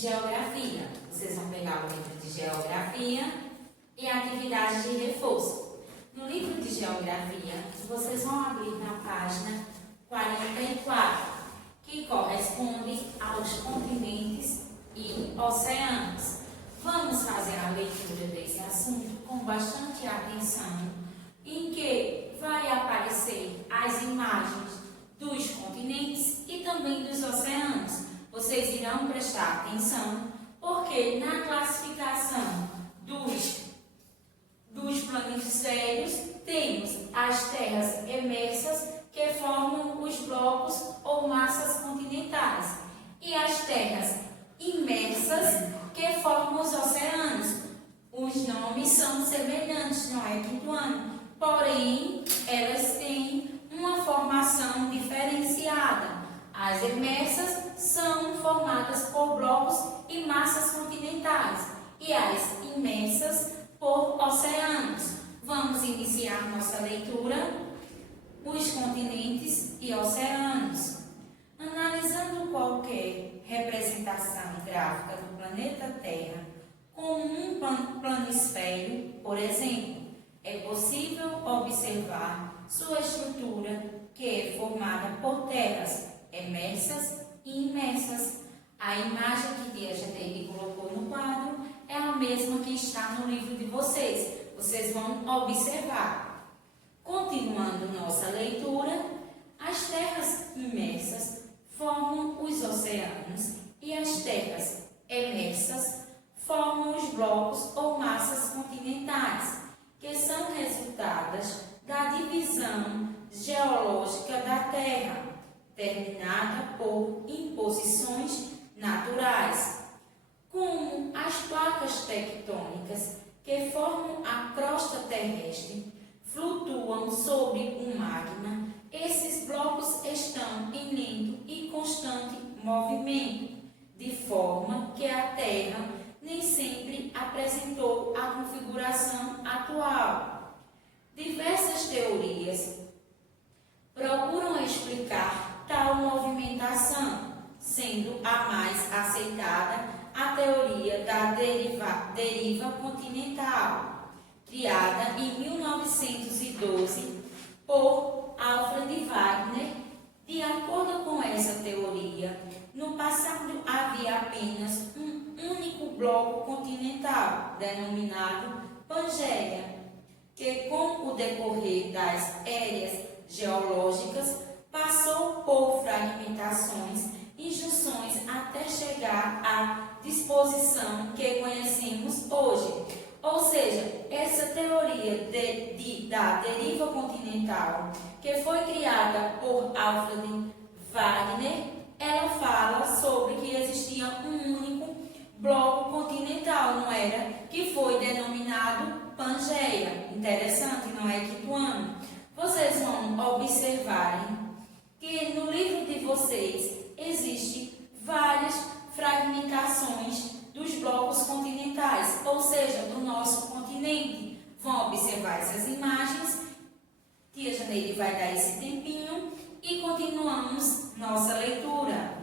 Geografia. Vocês vão pegar o livro de Geografia e atividade de reforço. No livro de Geografia, vocês vão abrir na página 44, que corresponde aos continentes e oceanos. Vamos fazer a leitura desse assunto com bastante atenção, em que vai aparecer as imagens dos continentes e também dos oceanos. Vocês irão prestar atenção, porque na classificação dos planisférios temos as terras emersas, que formam os blocos ou massas continentais, e as terras imersas, que formam os oceanos. Os nomes são semelhantes, não é, Quintuano? Porém, elas têm uma formação diferenciada. As emersas são formadas por blocos e massas continentais, e as imensas por oceanos. Vamos iniciar nossa leitura. Os continentes e oceanos. Analisando qualquer representação gráfica do planeta Terra como um planisfério, por exemplo, é possível observar sua estrutura, que é formada por terras emersas e imensas. A imagem que Tia Janeide colocou no quadro é a mesma que está no livro de vocês. Vocês vão observar. Continuando nossa leitura, as terras imersas formam os oceanos e as terras emersas formam os blocos ou massas continentais, que são resultadas da divisão geológica da Terra, terminada por imposições naturais, como as placas tectônicas que formam a crosta terrestre, flutuam sobre o magma. Esses blocos estão em lento e constante movimento, de forma que a Terra nem sempre apresentou a configuração atual. Diversas teorias procuram explicar tal movimentação, sendo a mais aceitada a teoria da deriva continental, criada em 1912 por Alfred Wegener. De acordo com essa teoria, no passado havia apenas um único bloco continental, denominado Pangeia, que com o decorrer das eras geológicas passou por fragmentações e junções até chegar à disposição que conhecemos hoje. Ou seja, essa teoria da deriva continental, que foi criada por Alfred Wegener, ela fala sobre que existia um único bloco continental, não era? Que foi denominado Pangeia. Interessante, não é, Quintuano? Vocês vão observarem que no livro de vocês existem várias fragmentações dos blocos continentais, ou seja, do nosso continente. Vão observar essas imagens. Tia Janeide vai dar esse tempinho e continuamos nossa leitura.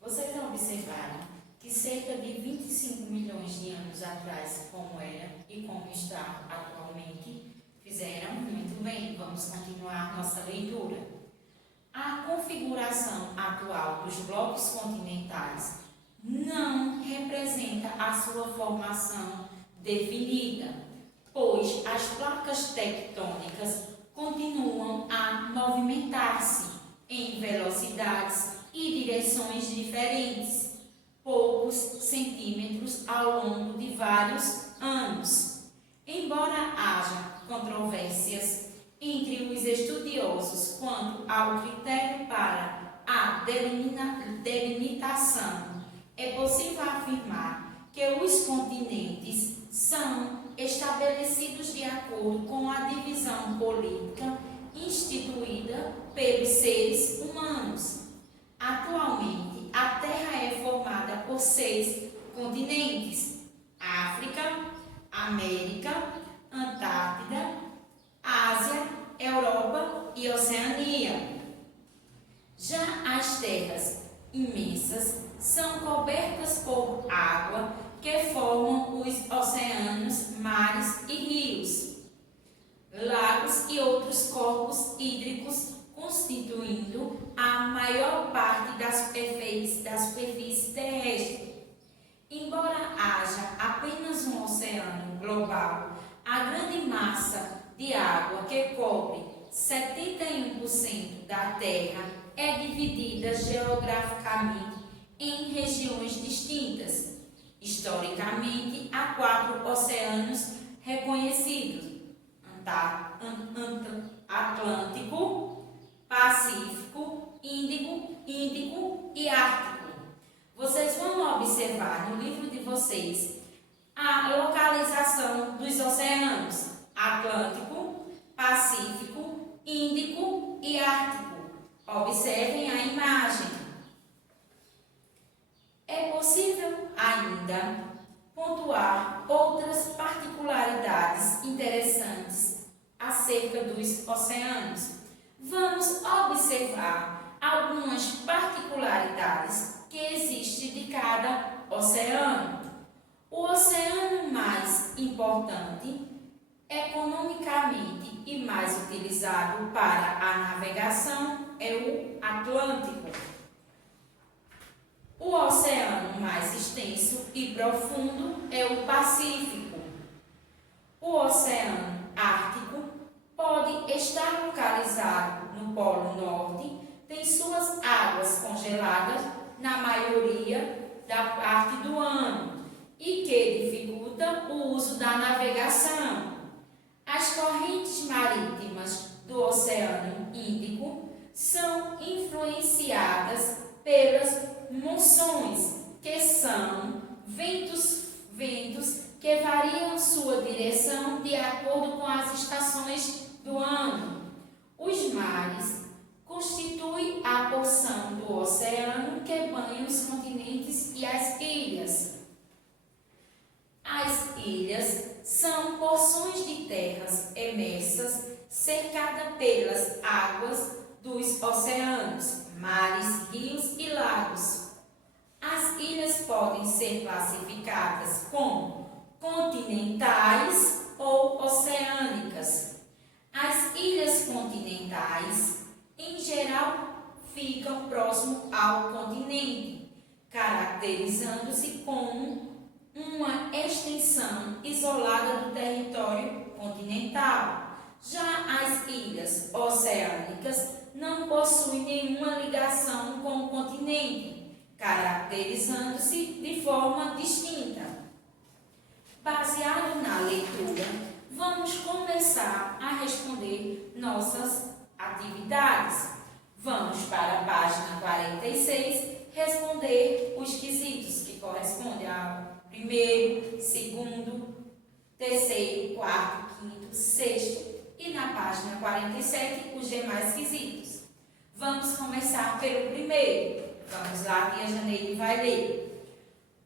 Vocês vão observar que cerca de 25 milhões de anos atrás, como era e como está atualmente, fizeram muito bem. Vamos continuar nossa leitura. A configuração atual dos blocos continentais não representa a sua formação definida, pois as placas tectônicas continuam a movimentar-se em velocidades e direções diferentes, poucos centímetros ao longo de vários anos. Embora haja controvérsias entre os estudiosos quanto ao critério para a delimitação, é possível afirmar que os continentes são estabelecidos de acordo com a divisão política instituída pelos seres humanos. Atualmente, a Terra é formada por 6 continentes: África, América, Antártida, Ásia, Europa e Oceania. Já imensas são cobertas por água que formam os oceanos, mares e rios, lagos e outros corpos hídricos, constituindo a maior parte da superfície terrestre. Embora haja apenas um oceano global, a grande massa de água que cobre 71% da Terra é dividida geograficamente em regiões distintas. Historicamente, há 4 oceanos reconhecidos: Atlântico, Pacífico, Índico e Ártico. Vocês vão observar no livro de vocês a localização dos oceanos: Atlântico, Pacífico, Índico e Ártico. Observem a imagem. É possível ainda pontuar outras particularidades interessantes acerca dos oceanos. Vamos observar algumas particularidades que existem de cada oceano. O oceano mais importante, economicamente e mais utilizado para a navegação, é o Atlântico. O oceano mais extenso e profundo é o Pacífico. O oceano Ártico pode estar localizado no Polo Norte, tem suas águas congeladas na maioria da parte do ano e que dificulta o uso da navegação. As correntes marítimas do Oceano Índico são influenciadas pelas monções, que são ventos que variam sua direção de acordo com as estações do ano. Os mares constituem a porção do oceano que banha os continentes e as ilhas. As ilhas são porções de terras emersas cercadas pelas águas dos oceanos, mares, rios e lagos. As ilhas podem ser classificadas como continentais ou oceânicas. As ilhas continentais, em geral, ficam próximo ao continente, caracterizando-se como uma extensão isolada do território continental. Já as ilhas oceânicas não possuem nenhuma ligação com o continente, caracterizando-se de forma distinta. Baseado na leitura, vamos começar a responder nossas atividades. Vamos para a página 46, responder os quesitos que correspondem ao primeiro, segundo, terceiro, quarto, quinto, sexto e na página 47 os demais quesitos. Vamos começar pelo primeiro. Vamos lá que a Janeide vai ler.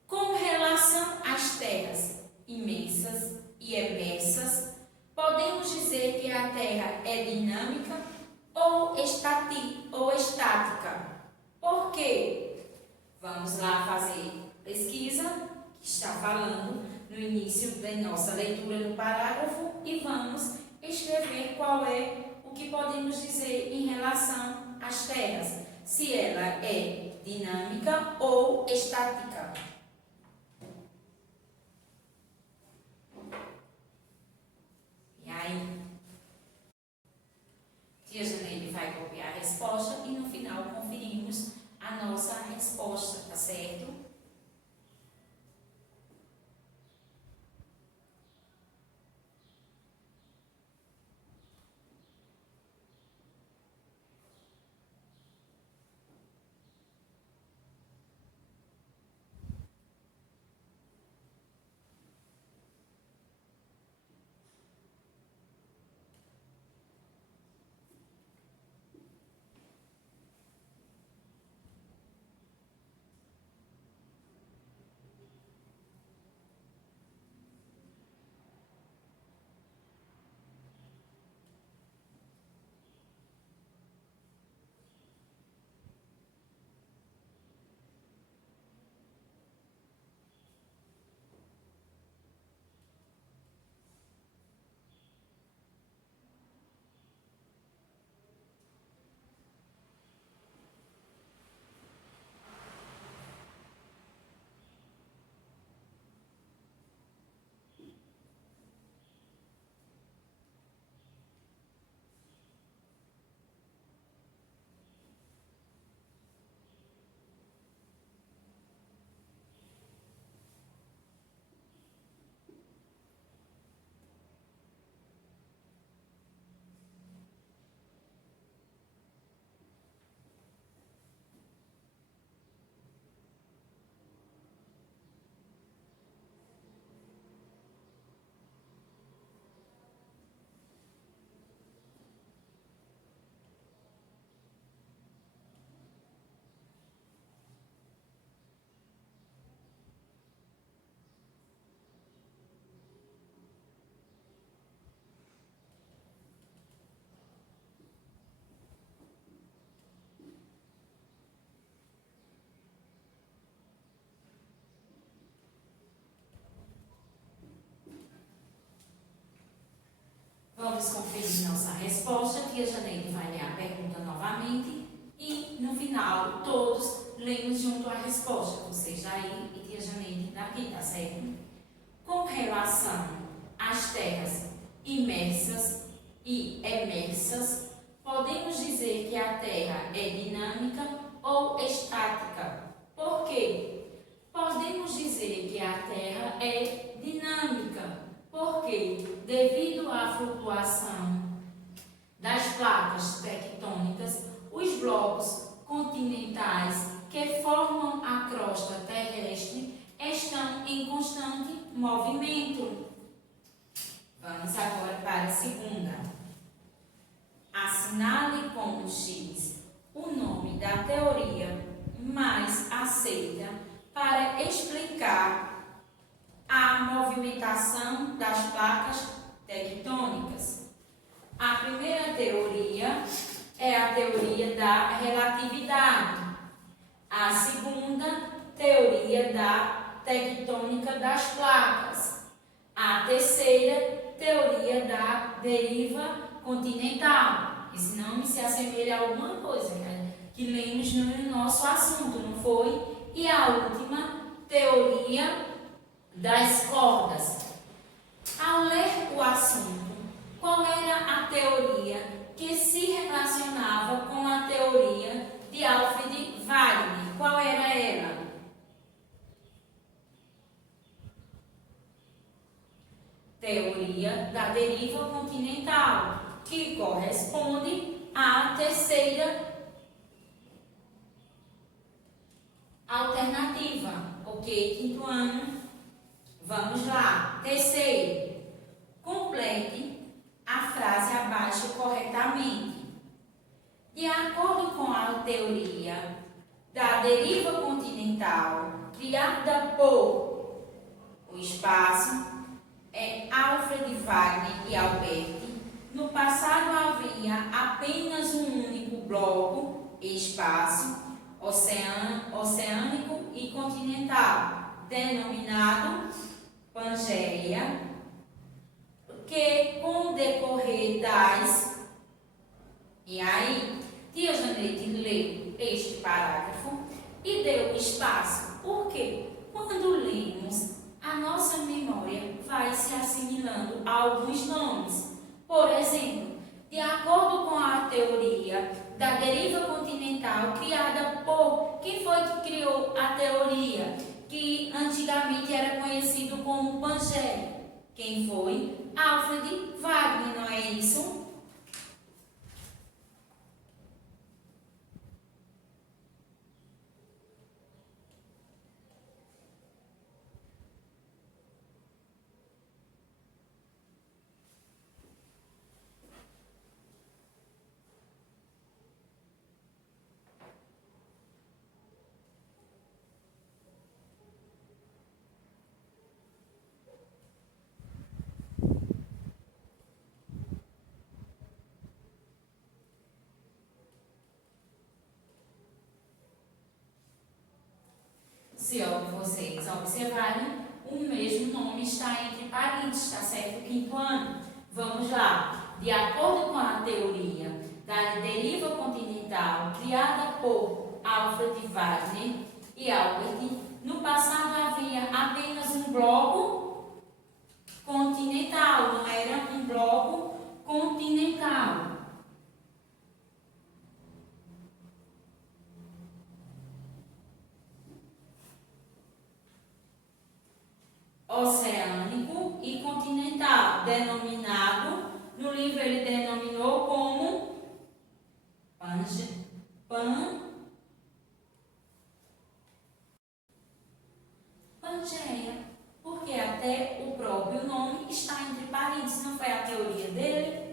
Com relação às terras imensas e emersas, podemos dizer que a Terra é dinâmica ou estática. Por quê? Vamos lá fazer pesquisa, que está falando no início da nossa leitura no parágrafo, e vamos escrever qual é o que podemos dizer em relação às terras, se ela é dinâmica ou estática. E aí, tia Janeide vai copiar a resposta e no final conferimos a nossa resposta, tá certo? tia Janeide vai ler a pergunta novamente e, no final, todos lemos junto a resposta. Vocês daí e tia Janeide daqui, tá certo? Com relação às terras imersas e emersas, podemos dizer que a Terra é dinâmica ou estática. Por quê? Podemos dizer que a Terra é dinâmica, porque, devido à flutuação das placas tectônicas, os blocos continentais que formam a crosta terrestre estão em constante movimento. Vamos agora para a segunda. Assinale com o X o nome da teoria mais aceita para explicar a movimentação das placas tectônicas. A primeira teoria é a teoria da relatividade. A segunda, teoria da tectônica das placas. A terceira, teoria da deriva continental. Esse nome se assemelha a alguma coisa que lemos no nosso assunto, não foi? E a última, teoria das cordas. Ao ler o assunto, qual era a teoria que se relacionava com a teoria de Alfred Wegener? Qual era ela? Teoria da deriva continental, que corresponde à terceira alternativa. Ok, quinto ano? Vamos lá. Terceiro, complete a frase abaixo corretamente. De acordo com a teoria da deriva continental criada por o espaço, Alfred Wegener e Alberti, no passado havia apenas um único bloco, espaço, oceânico e continental, denominado Pangeia, que com o decorrer das... E aí, tia Janeide leu este parágrafo e deu espaço. Por quê? Quando lemos, a nossa memória vai se assimilando a alguns nomes. Por exemplo, de acordo com a teoria da deriva continental criada por... Quem foi que criou a teoria? Que antigamente era conhecido como Pangeia. Quem foi? Alfred Wegener, não é isso? Se vocês observarem, o mesmo nome está entre parênteses, está certo? Quinto ano. Vamos lá. De acordo com a teoria da deriva continental criada por Alfred Wegener e Albert, no passado havia apenas um bloco continental, não era um bloco continental. Oceânico e continental, denominado, no livro ele denominou como Pangeia, porque até o próprio nome está entre parênteses, não foi a teoria dele?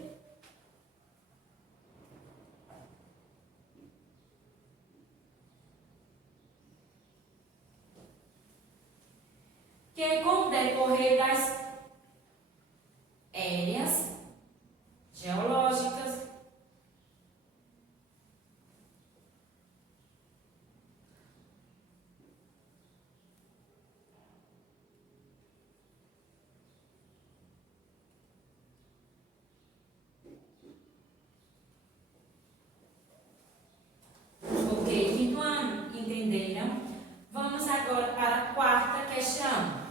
Que com o decorrer das éreas geológicas, agora para a quarta questão.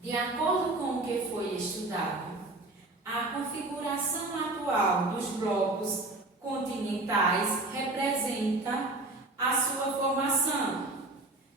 De acordo com o que foi estudado, a configuração atual dos blocos continentais representa a sua formação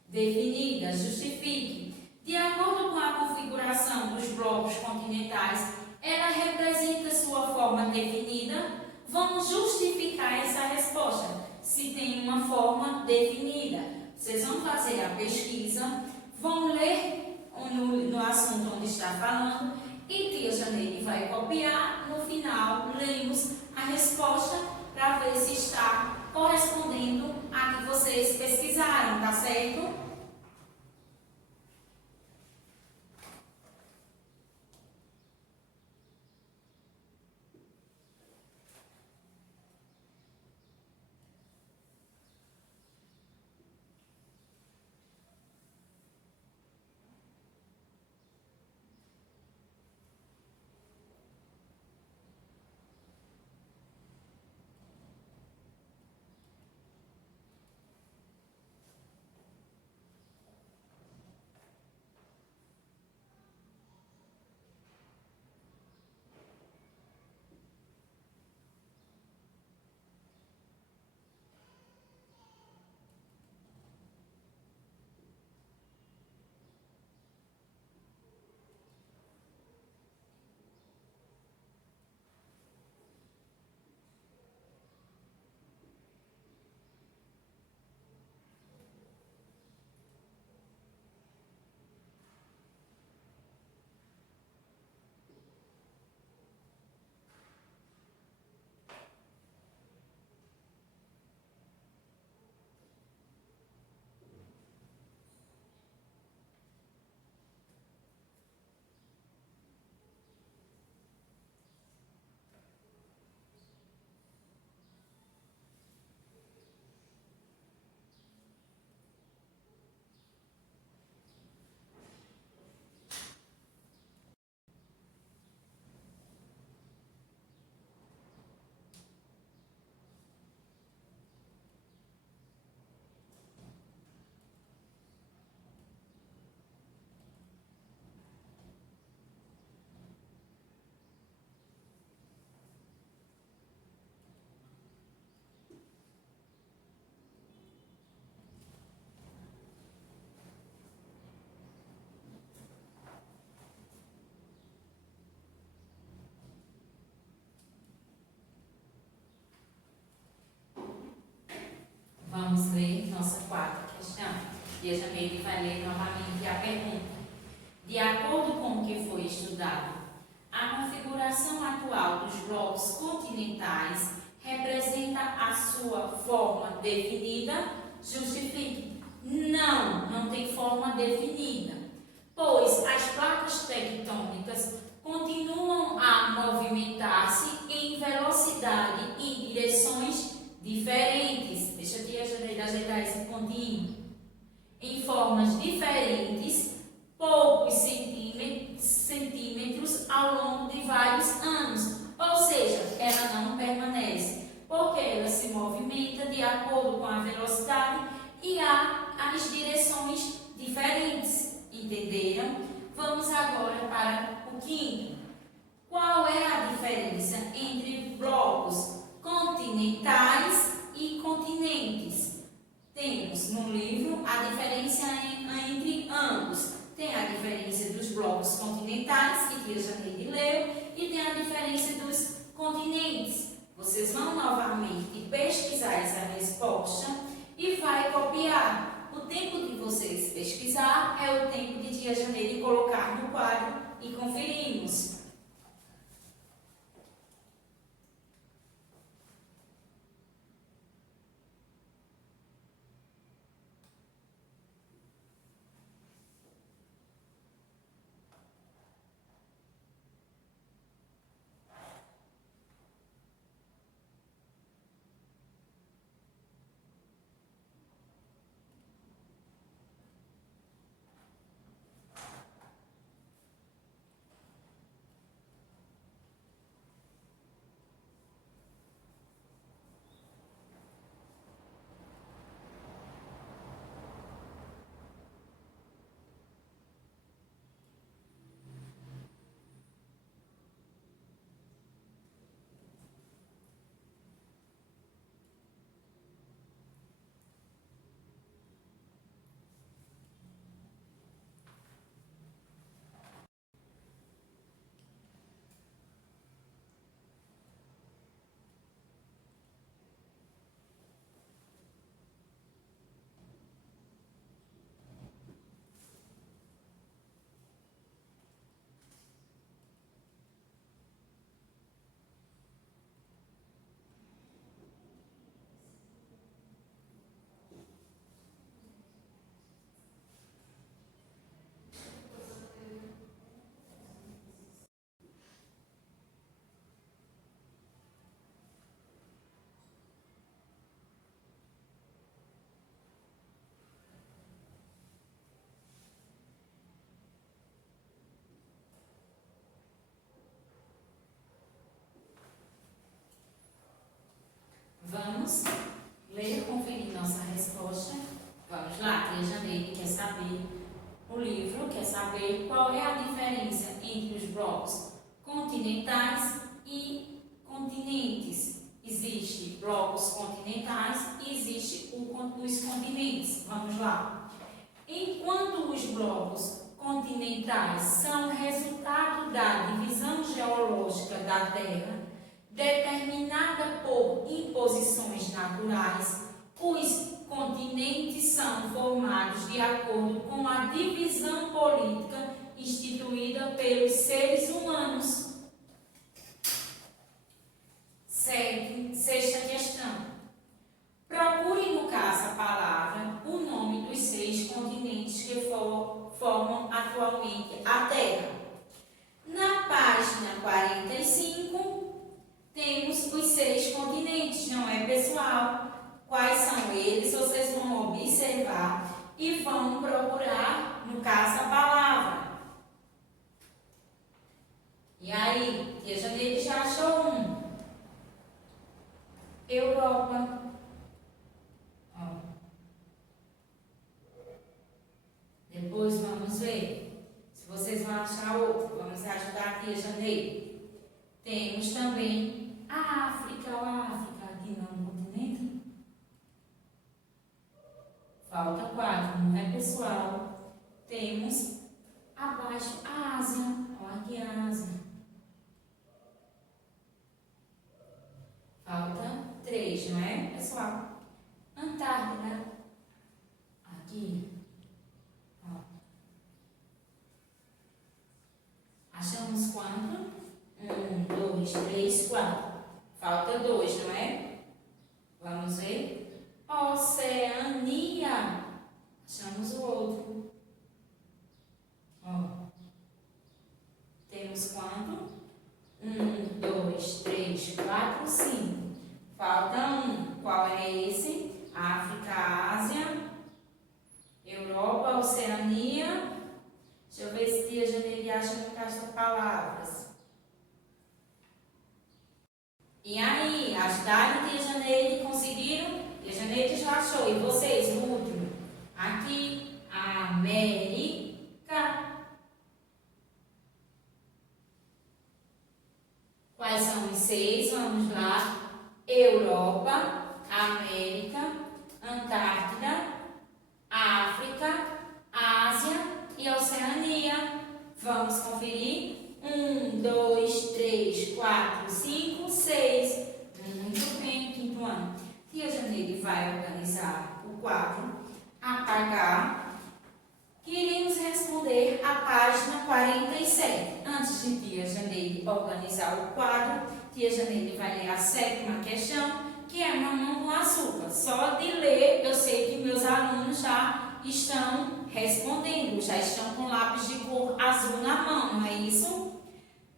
definida. Justifique. De acordo com a configuração dos blocos continentais, ela representa sua forma definida. Vamos justificar essa resposta. Se tem uma forma definida, vocês vão fazer a pesquisa, vão ler no assunto onde está falando e tia Janeide vai copiar. No final, lemos a resposta para ver se está correspondendo a que vocês pesquisaram, tá certo? Vamos ler nossa quarta questão. E a Janeide vai ler novamente a pergunta. De acordo com o que foi estudado, a configuração atual dos blocos continentais representa a sua forma definida? Justifique. Não tem forma definida, pois as placas tectônicas continuam a movimentar-se em velocidade e direções diferentes. Deixa aqui ajeitar esse pontinho. Em formas diferentes, poucos centímetros ao longo de vários anos. Ou seja, ela não permanece, porque ela se movimenta de acordo com a velocidade e as direções diferentes. Entenderam? Vamos agora para o quinto. Qual é a diferença entre blocos continentais e continentes? Temos no livro a diferença entre ambos. Tem a diferença dos blocos continentais, que tia Janeide leu, e tem a diferença dos continentes. Vocês vão novamente pesquisar essa resposta e vai copiar. O tempo de vocês pesquisar é o tempo de tia Janeide colocar no quadro e conferirmos. saber qual é a diferença entre os blocos continentais e continentes. Existem blocos continentais e existem os continentes. Vamos lá. Enquanto os blocos continentais são resultado da divisão geológica da Terra, determinada por imposições naturais, os continentes são formados de acordo com a divisão política instituída pelos seres humanos. Sexta questão. Procure no caça-palavra o nome dos 6 continentes que formam atualmente a Terra. Na página 45, temos os 6 continentes, não é, pessoal? Quais são eles? Vocês vão observar e vão procurar no caça-palavra. E aí, tia Janeide já achou um. Europa. Ó. Depois vamos ver se vocês vão achar outro. Vamos ajudar a tia Janeide. Temos também a África. A África aqui não é um continente. Falta 4, não é, pessoal? Temos abaixo a Ásia. Olha aqui a Ásia. Falta 3, não é, pessoal? Antártida. Aqui. Ó. Achamos quanto? 1, 2, 3, 4. Falta 2, não é? Vamos ver. Oceania. Achamos o outro. Ó. Temos quanto? 1, 2, 3, 4, 5. Falta 1. Qual é esse? África, Ásia, Europa, Oceania. Deixa eu ver se tia Janeide acha no caça-palavras. E aí, ajudaram tia Janeide? Conseguiram? Tia Janeide já achou. E vocês, o último? Aqui, América. Quais são os 6? Vamos lá. Europa, América, Antártida, África, Ásia e Oceania. Vamos conferir? 1, 2, 3, 4, 5, 6. Muito bem, quinto ano. Tia Janeide vai organizar o quadro, apagar. Queremos responder a página 47. Antes de tia Janeide organizar o quadro, tia Janeide vai ler a 7ª questão, que é mamão com açúcar. Só de ler, eu sei que meus alunos já estão respondendo, já estão com lápis de cor azul na mão, não é isso?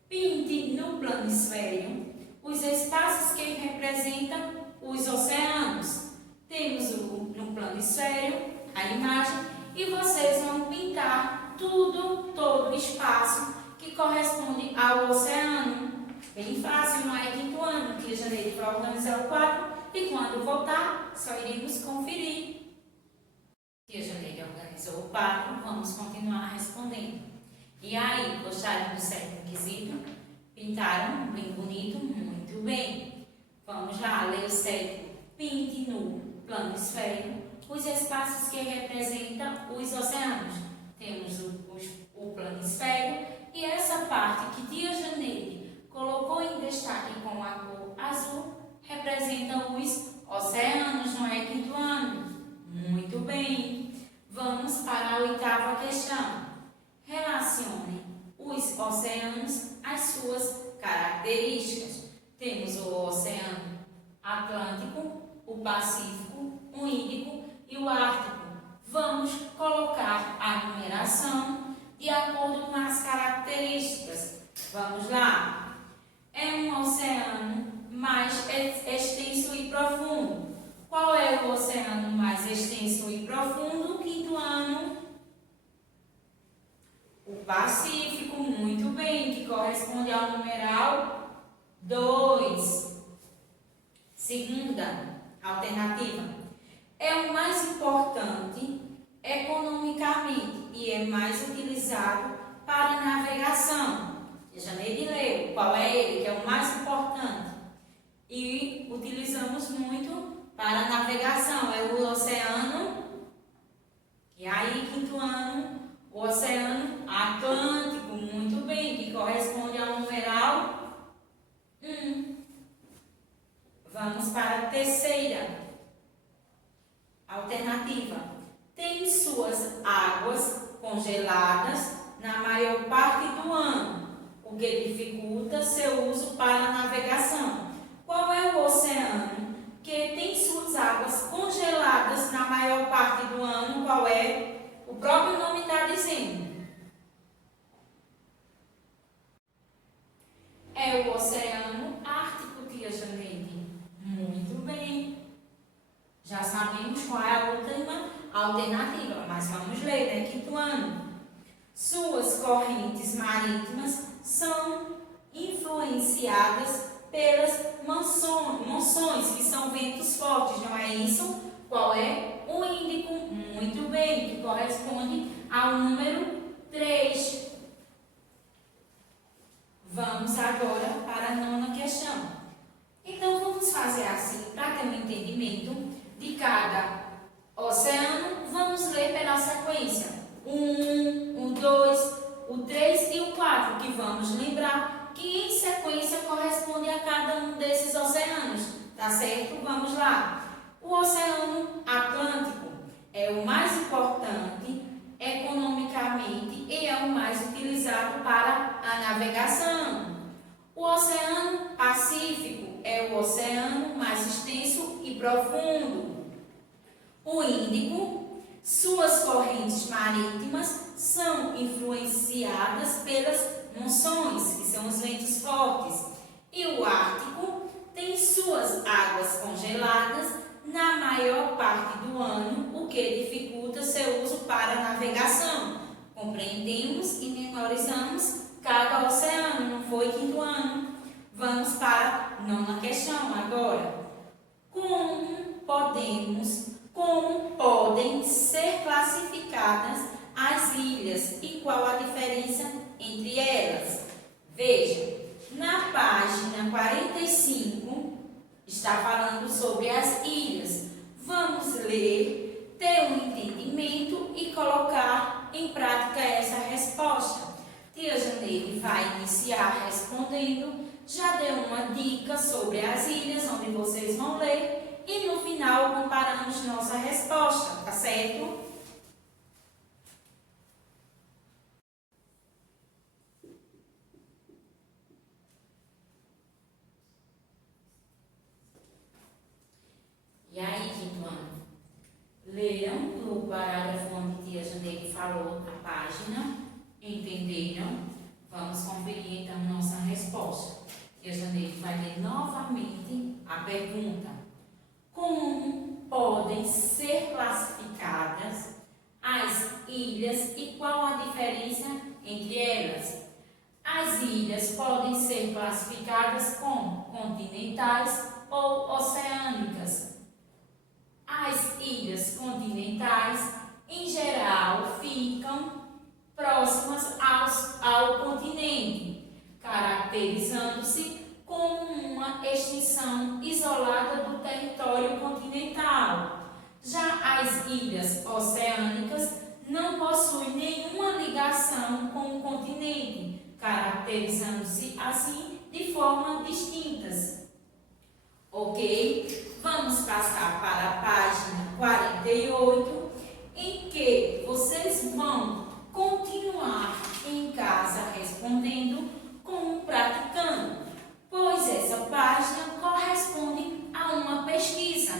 Pinte no planisfério os espaços que representam os oceanos. Temos no planisfério a imagem e vocês vão pintar todo o espaço que corresponde ao oceano. Bem fácil, não é, quinto ano? Tia Janeide vai organizar o quadro e quando voltar, só iremos conferir. Tia Janeide organizou o quadro, vamos continuar respondendo. E aí, gostaram do 7º quesito? Pintaram bem bonito? Muito bem. Vamos lá, ler o 7º. Pinte no planisfério os espaços que representam os oceanos. Temos o planisfério e essa parte que tia Janeide colocou em destaque com a cor azul representa os oceanos, não é, quinto ano? Muito bem. Vamos para a 8ª questão. Relacione os oceanos às suas características. Temos o Oceano Atlântico, o Pacífico, o Índico e o Ártico. Vamos colocar a numeração de acordo com as características. Vamos lá. É um oceano mais extenso e profundo. Qual é o oceano mais extenso e profundo? Quinto ano. O Pacífico, muito bem, que corresponde ao numeral 2. Segunda alternativa. É o mais importante economicamente e é mais utilizado para navegação. Janeide leu qual é ele, que é o mais importante. E utilizamos muito para navegação, é o oceano. E aí, quinto ano, o Oceano Atlântico, muito bem, que corresponde ao numeral 1. Vamos para a terceira alternativa. Tem suas águas congeladas na maior parte do ano, o que dificulta seu uso para a navegação. Qual é o oceano que tem suas águas congeladas na maior parte do ano? Qual é? O próprio nome está dizendo. É o Oceano Ártico, tia Janeide. Muito bem. Já sabemos qual é a última alternativa, mas vamos ler, né? Quinto ano. Suas correntes marítimas são influenciadas pelas monções, que são ventos fortes, não é isso? Qual é? O Índico, muito bem, que corresponde ao número 3. Vamos agora para a nona questão. Então, vamos fazer assim, para ter um entendimento de cada oceano, vamos ler pela sequência. O 1, o 2, o 3 e o 4, que vamos lembrar que em sequência corresponde a cada um desses oceanos, tá certo? Vamos lá. O Oceano Atlântico é o mais importante economicamente e é o mais utilizado para a navegação. O Oceano Pacífico é o oceano mais extenso e profundo. O Índico, suas correntes marítimas são influenciadas pelas monções, que são os ventos fortes. E o Ártico tem suas águas congeladas na maior parte do ano, o que dificulta seu uso para a navegação. Compreendemos e memorizamos cada oceano, não foi, quinto ano? Vamos para a nona questão agora. Como podem ser classificadas as ilhas e qual a diferença entre elas? Veja, na página 45 está falando sobre as ilhas. Vamos ler, ter um entendimento e colocar em prática essa resposta. Tia Janeide vai iniciar respondendo, já deu uma dica sobre as ilhas, onde vocês vão ler, e no final comparamos nossa resposta, tá certo? E aí, quinto ano? Leiam no parágrafo onde tia Janeide falou a página, entenderam? Vamos conferir então nossa resposta. Tia Janeide vai ler novamente a pergunta. Como podem ser classificadas as ilhas e qual a diferença entre elas? As ilhas podem ser classificadas como continentais ou oceânicas. As ilhas continentais, em geral, ficam próximas ao continente, caracterizando-se como uma extensão isolada do território continental. Já as ilhas oceânicas não possuem nenhuma ligação com o continente, caracterizando-se assim de forma distintas. Ok? Vamos passar para a página 48, em que vocês vão continuar em casa respondendo como praticando, pois essa página corresponde a uma pesquisa.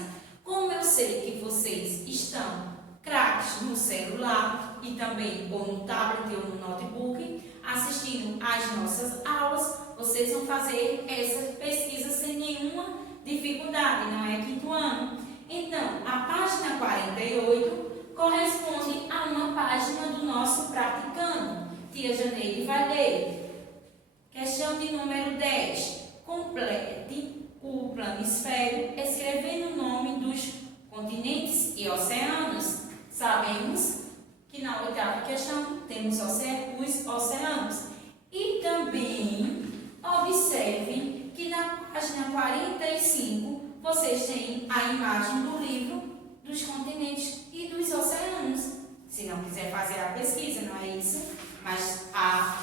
Como eu sei que vocês estão craques no celular e também ou no tablet ou no notebook, assistindo às nossas aulas, vocês vão fazer essa pesquisa sem nenhuma dificuldade, não é, quinto ano? Então, a página 48 corresponde a uma página do nosso praticando. Tia Janeide vai ler. Questão de número 10. Complete o planisfério escrevendo o nome dos continentes e oceanos. Sabemos que na 8ª questão temos os oceanos. E também observem que na página 45 vocês têm a imagem do livro dos continentes e dos oceanos. Se não quiser fazer a pesquisa, não é isso? Mas a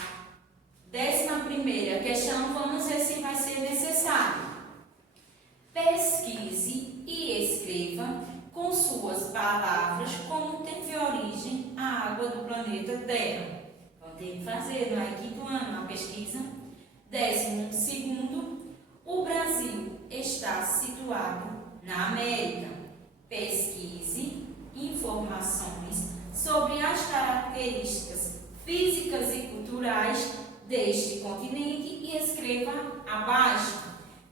11ª questão, vamos ver se vai ser necessário. Pesquise e escreva com suas palavras como teve origem a água do planeta Terra. Então tem que fazer, não é? 5º ano, uma pesquisa. 12º, o Brasil está situado na América. Pesquise informações sobre as características físicas e culturais deste continente e escreva abaixo.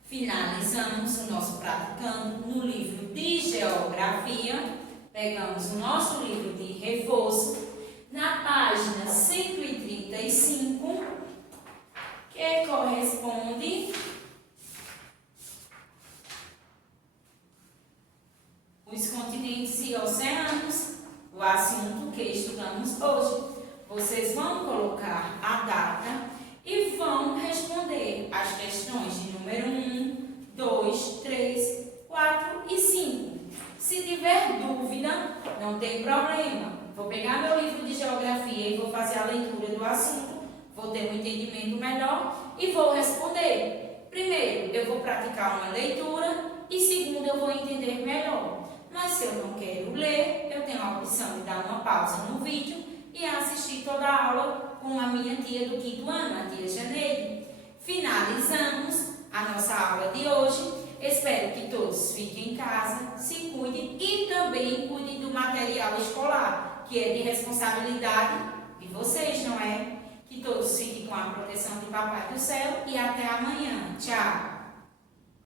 Finalizamos o nosso praticando no livro de Geografia. Pegamos o nosso livro de reforço na página 135, que corresponde os continentes e oceanos, o assunto que estudamos hoje. Vocês vão colocar a data e vão responder as questões de número 1, 2, 3, 4 e 5. Se tiver dúvida, não tem problema. Vou pegar meu livro de geografia e vou fazer a leitura do assunto, vou ter um entendimento melhor e vou responder. Primeiro, eu vou praticar uma leitura e segundo, eu vou entender melhor. Mas se eu não quero ler, eu tenho a opção de dar uma pausa no vídeo e assistir toda a aula com a minha tia do 5º ano, a tia Janeide. Finalizamos a nossa aula de hoje. Espero que todos fiquem em casa, se cuidem e também cuidem do material escolar, que é de responsabilidade de vocês, não é? Que todos fiquem com a proteção de Papai do Céu e até amanhã. Tchau!